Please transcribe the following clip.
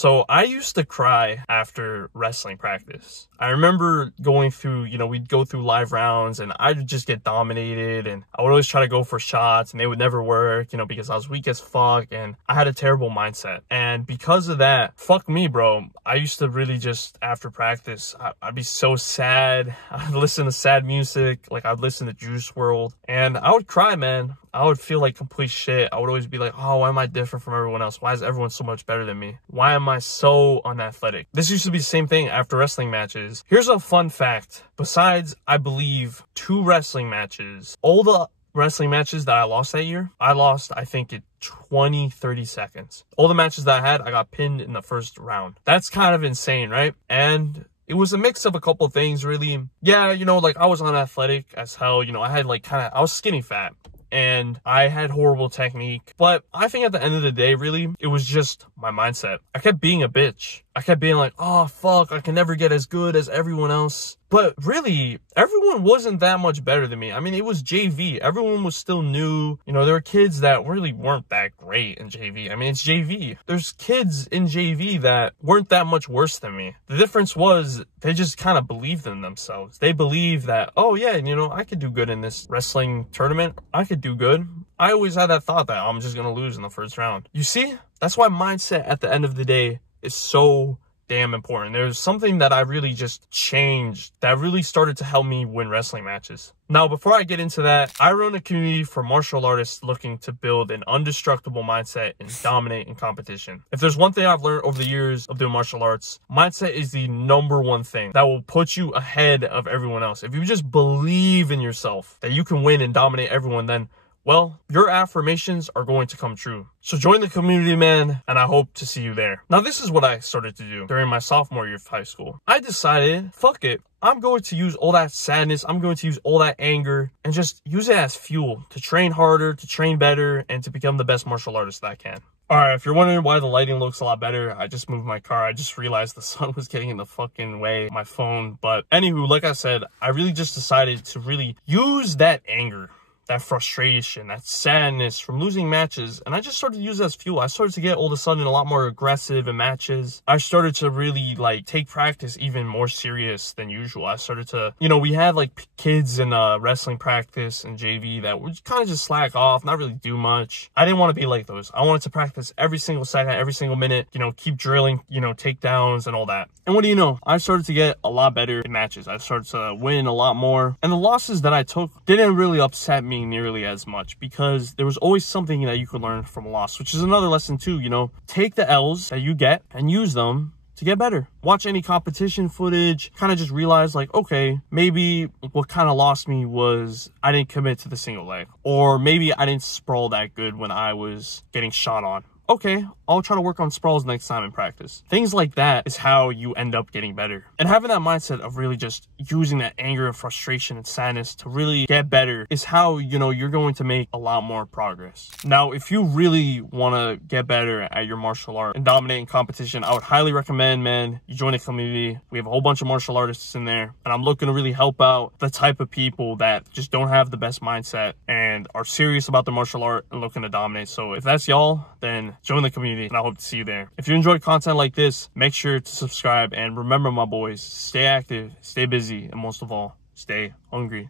So I used to cry after wrestling practice. I remember going through, we'd go through live rounds and I'd just get dominated, and I would always try to go for shots and they would never work, because I was weak as fuck and I had a terrible mindset. And because of that, fuck me, bro. I used to really just, after practice, I'd be so sad. I'd listen to sad music, like I'd listen to Juice WRLD, and I would cry, man. I would feel like complete shit. I would always be like, oh, why am I different from everyone else? Why is everyone so much better than me? Why am I so unathletic? This used to be the same thing after wrestling matches. Here's a fun fact. Besides, I believe, 2 wrestling matches, all the wrestling matches that I lost that year, I lost, I think, in 20-30 seconds. All the matches that I had, I got pinned in the first round. That's kind of insane, right? And it was a mix of a couple of things, really. Yeah, I was unathletic as hell. I had I was skinny fat. And I had horrible technique. But I think at the end of the day, really, it was just my mindset. I kept being a bitch. I kept being like, oh, fuck, I can never get as good as everyone else. But really, everyone wasn't that much better than me. I mean, it was JV. Everyone was still new. There were kids that really weren't that great in JV. I mean, it's JV. There's kids in JV that weren't that much worse than me. The difference was they just kind of believed in themselves. They believed that, oh, yeah, I could do good in this wrestling tournament. I could do good. I always had that thought that I'm just going to lose in the first round. You see, that's why mindset at the end of the day is so damn important. There's something that I really just changed that really started to help me win wrestling matches. Now, before I get into that, I run a community for martial artists looking to build an indestructible mindset and dominate in competition. If there's one thing I've learned over the years of doing martial arts, mindset is the #1 thing that will put you ahead of everyone else. If you just believe in yourself that you can win and dominate everyone, then well, your affirmations are going to come true. So join the community, man, and I hope to see you there. Now, this is what I started to do during my sophomore year of high school. I decided, fuck it. I'm going to use all that sadness, I'm going to use all that anger, and just use it as fuel to train harder, to train better, and to become the best martial artist that I can. Alright, if you're wondering why the lighting looks a lot better, I just moved my car. I just realized the sun was getting in the fucking way of my phone. But anywho, like I said, I really just decided to really use that anger, that frustration, that sadness from losing matches, and I just started to use it as fuel. I started to get all of a sudden a lot more aggressive in matches. I started to really take practice even more serious than usual. I started to, we had kids in wrestling practice and JV that would kind of just slack off, not really do much. I didn't want to be like those. I wanted to practice every single second, every single minute, keep drilling, takedowns and all that. And what do you know? I started to get a lot better in matches. I started to win a lot more. And the losses that I took didn't really upset me nearly as much, because there was always something that you could learn from a loss, which is another lesson too. Take the L's that you get and use them to get better. Watch any competition footage, kind of just realize okay, maybe what kind of lost me was I didn't commit to the single leg, or maybe I didn't sprawl that good when I was getting shot on. Okay, I'll try to work on sprawls next time in practice. Things like that is how you end up getting better. And having that mindset of really just using that anger and frustration and sadness to really get better is how, you're going to make a lot more progress. Now, if you really want to get better at your martial art and dominate in competition, I would highly recommend, man, you join a community. We have a whole bunch of martial artists in there, and I'm looking to really help out the type of people that just don't have the best mindset and are serious about their martial art and looking to dominate. So if that's y'all, then join the community, and I hope to see you there. If you enjoy content like this, make sure to subscribe, and remember, my boys, stay active, stay busy, and most of all, stay hungry.